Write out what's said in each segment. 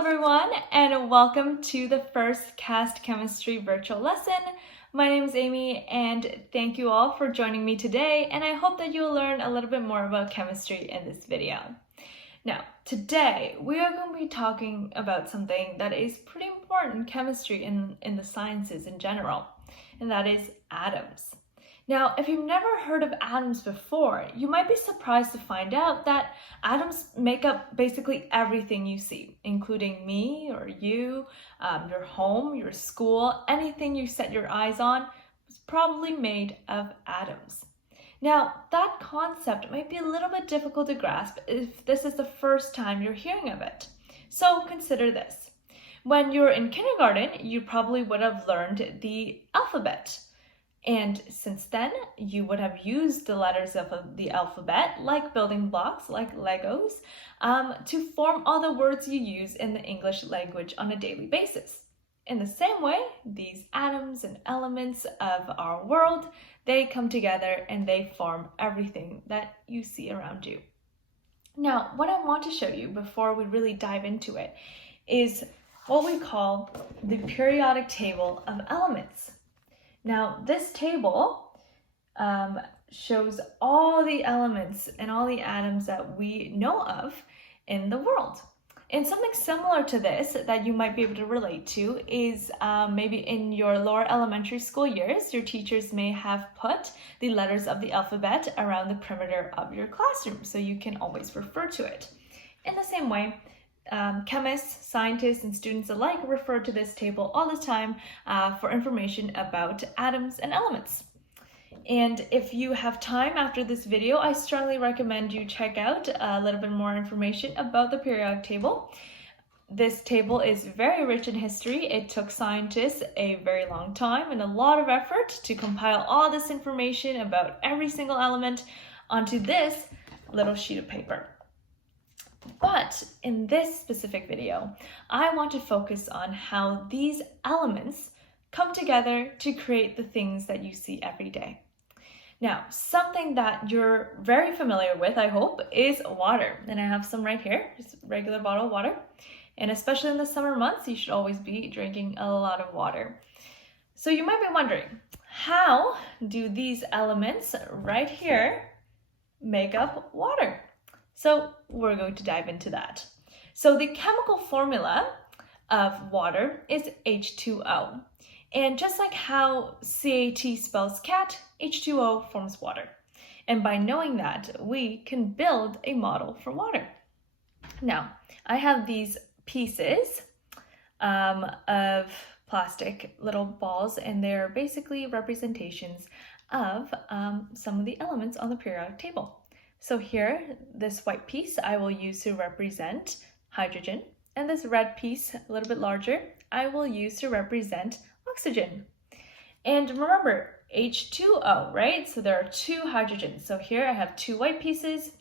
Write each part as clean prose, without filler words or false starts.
everyone, and welcome to the first KAST chemistry virtual lesson. My name is Amy, and thank you all for joining me today, and I hope that you'll learn a little bit more about chemistry in this video. Now, today we are going to be talking about something that is pretty important in chemistry in the sciences in general, and that is atoms. Now, if you've never heard of atoms before, you might be surprised to find out that atoms make up basically everything you see, including me or you, your home, your school, anything you set your eyes on was probably made of atoms. Now, that concept might be a little bit difficult to grasp if this is the first time you're hearing of it. So consider this. When you're in kindergarten, you probably would have learned the alphabet. And since then, you would have used the letters of the alphabet, like building blocks, like Legos, to form all the words you use in the English language on a daily basis. In the same way, these atoms and elements of our world, they come together and they form everything that you see around you. Now, what I want to show you before we really dive into it is what we call the periodic table of elements. Now, this table shows all the elements and all the atoms that we know of in the world. And something similar to this that you might be able to relate to is maybe in your lower elementary school years, your teachers may have put the letters of the alphabet around the perimeter of your classroom, so you can always refer to it. In the same way, chemists, scientists, and students alike refer to this table all the time for information about atoms and elements. And if you have time after this video, I strongly recommend you check out a little bit more information about the periodic table. This table is very rich in history. It took scientists a very long time and a lot of effort to compile all this information about every single element onto this little sheet of paper. But in this specific video, I want to focus on how these elements come together to create the things that you see every day. Now, something that you're very familiar with, I hope, is water. And I have some right here, just a regular bottle of water. And especially in the summer months, you should always be drinking a lot of water. So you might be wondering, how do these elements right here make up water? So we're going to dive into that. So the chemical formula of water is H2O. And just like how CAT spells cat, H2O forms water. And by knowing that, we can build a model for water. Now, I have these pieces of plastic little balls, and they're basically representations of some of the elements on the periodic table. So here, this white piece I will use to represent hydrogen, and this red piece, a little bit larger, I will use to represent oxygen. And remember, H2O, right? So there are two hydrogens. So here I have two white pieces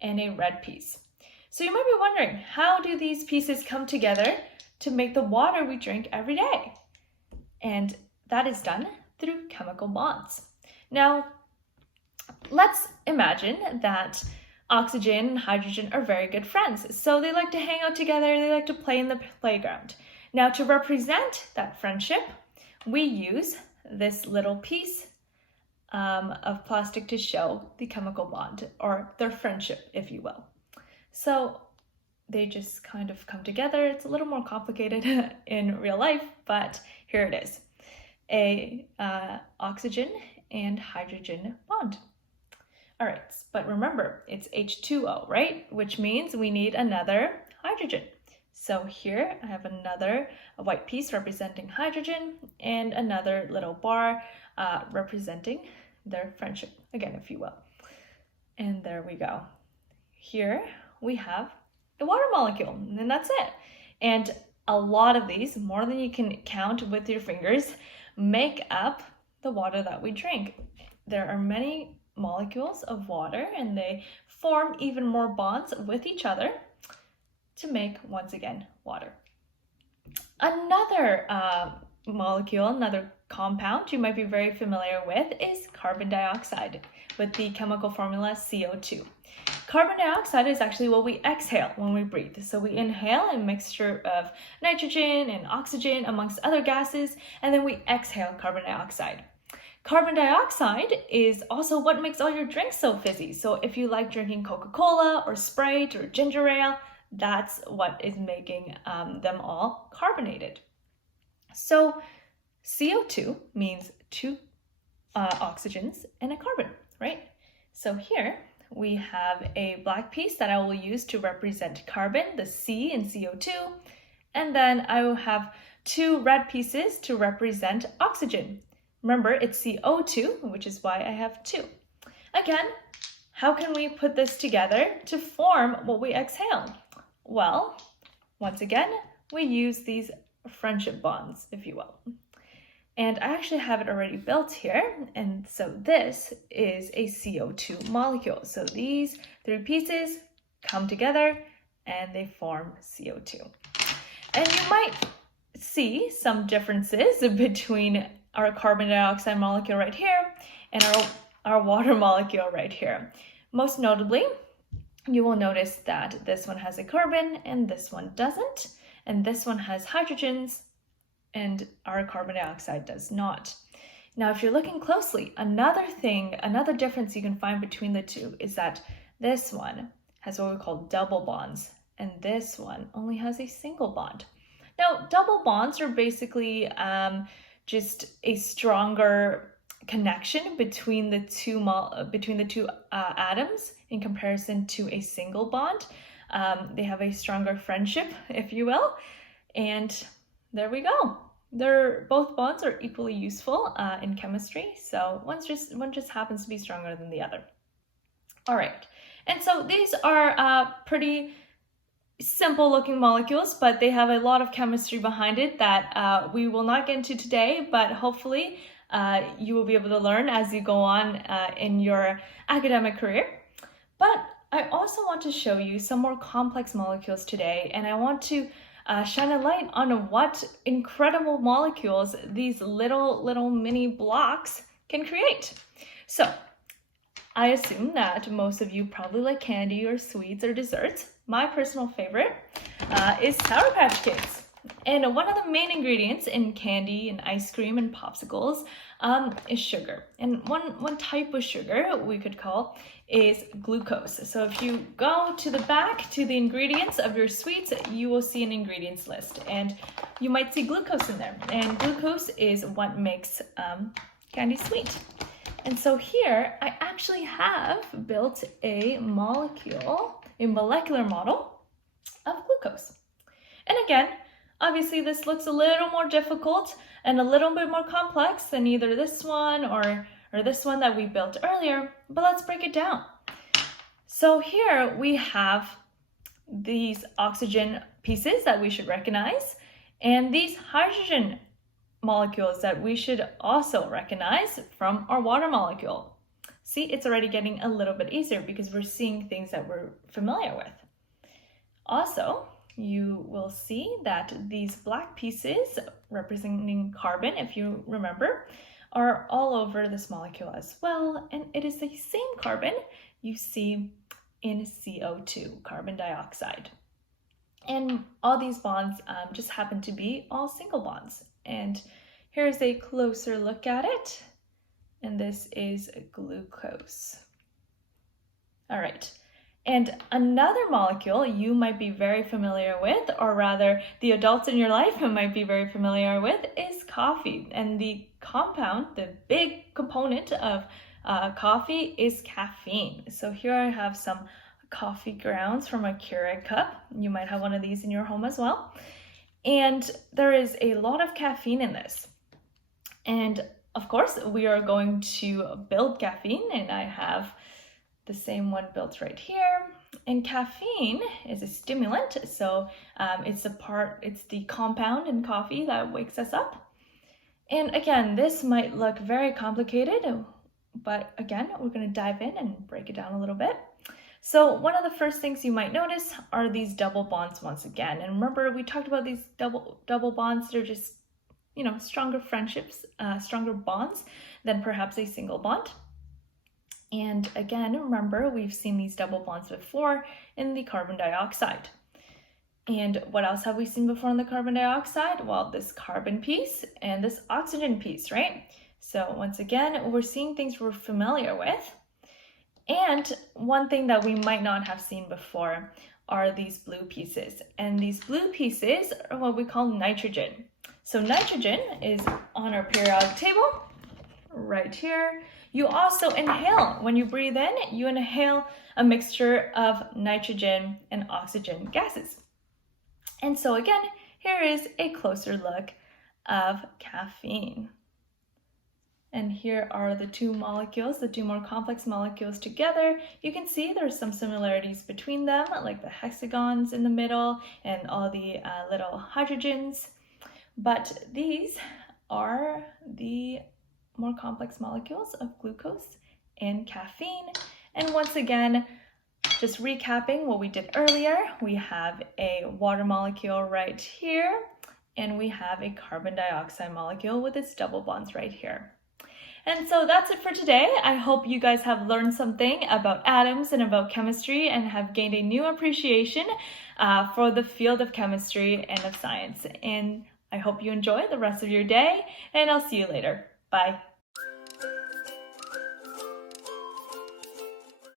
and a red piece. So you might be wondering, how do these pieces come together to make the water we drink every day? And that is done through chemical bonds. Now, let's imagine that oxygen and hydrogen are very good friends. So they like to hang out together, they like to play in the playground. Now, to represent that friendship, we use this little piece of plastic to show the chemical bond, or their friendship, if you will. So they just kind of come together. It's a little more complicated in real life, but here it is. A oxygen and hydrogen bond. All right, but remember, it's H2O, right? Which means we need another hydrogen. So here I have another white piece representing hydrogen and another little bar representing their friendship, again, if you will. And there we go. Here we have a water molecule, and that's it. And a lot of these, more than you can count with your fingers, make up the water that we drink. There are many molecules of water, and they form even more bonds with each other to make, once again, water. Another molecule, another compound you might be very familiar with is carbon dioxide, with the chemical formula CO2. Carbon dioxide is actually what we exhale when we breathe. So we inhale a mixture of nitrogen and oxygen amongst other gases, and then we exhale carbon dioxide. Carbon dioxide is also what makes all your drinks so fizzy. So if you like drinking Coca-Cola or Sprite or ginger ale, that's what is making them all carbonated. So CO2 means two oxygens and a carbon, right? So here we have a black piece that I will use to represent carbon, the C in CO2, and then I will have two red pieces to represent oxygen. Remember, it's CO2, which is why I have two. Again, how can we put this together to form what we exhale? Well, once again, we use these friendship bonds, if you will. And I actually have it already built here. And so this is a CO2 molecule. So these three pieces come together and they form CO2. And you might see some differences between our carbon dioxide molecule right here and our water molecule right here. Most notably, you will notice that this one has a carbon and this one doesn't. And this one has hydrogens and our carbon dioxide does not. Now, if you're looking closely, another difference you can find between the two is that this one has what we call double bonds, and this one only has a single bond. Now, double bonds are basically just a stronger connection between the two atoms in comparison to a single bond. They have a stronger friendship, if you will, and there we go. Both bonds are equally useful in chemistry, so one just happens to be stronger than the other. All right, and so these are pretty simple looking molecules, but they have a lot of chemistry behind it that we will not get into today, but hopefully you will be able to learn as you go on in your academic career. But I also want to show you some more complex molecules today, and I want to shine a light on what incredible molecules these little mini blocks can create. So I assume that most of you probably like candy or sweets or desserts. My personal favorite is Sour Patch Kids. And one of the main ingredients in candy and ice cream and popsicles is sugar. And one type of sugar we could call is glucose. So if you go to the back to the ingredients of your sweets, you will see an ingredients list. And you might see glucose in there. And glucose is what makes candy sweet. And so here I actually have built a molecular model of glucose. And again, obviously this looks a little more difficult and a little bit more complex than either this one or this one that we built earlier, but let's break it down. So here we have these oxygen pieces that we should recognize and these hydrogen molecules that we should also recognize from our water molecule. See, it's already getting a little bit easier because we're seeing things that we're familiar with. Also, you will see that these black pieces representing carbon, if you remember, are all over this molecule as well, and it is the same carbon you see in CO2, carbon dioxide. And all these bonds just happen to be all single bonds. And here's a closer look at it, and this is glucose. All right. And another molecule you might be very familiar with, or rather the adults in your life might be very familiar with, is coffee. And the compound, the big component of coffee is caffeine. So here I have some coffee grounds from a Keurig cup. You might have one of these in your home as well. And there is a lot of caffeine in this. And of course, we are going to build caffeine, and I have the same one built right here. And caffeine is a stimulant, so it's the compound in coffee that wakes us up. And again, this might look very complicated, but again, we're going to dive in and break it down a little bit. So one of the first things you might notice are these double bonds once again. And remember, we talked about these double bonds. They're just, stronger friendships, stronger bonds than perhaps a single bond. And again, remember, we've seen these double bonds before in the carbon dioxide. And what else have we seen before in the carbon dioxide? Well, this carbon piece and this oxygen piece, right? So once again, we're seeing things we're familiar with. And one thing that we might not have seen before are these blue pieces. And these blue pieces are what we call nitrogen. So nitrogen is on our periodic table right here. You also inhale. When you breathe in, you inhale a mixture of nitrogen and oxygen gases. And so again, here is a closer look of caffeine. And here are the two molecules, the two more complex molecules together. You can see there's some similarities between them, like the hexagons in the middle and all the little hydrogens. But these are the more complex molecules of glucose and caffeine. And once again, just recapping what we did earlier, we have a water molecule right here, and we have a carbon dioxide molecule with its double bonds right here. And so that's it for today. I hope you guys have learned something about atoms and about chemistry and have gained a new appreciation for the field of chemistry and of science. And I hope you enjoy the rest of your day, and I'll see you later. Bye.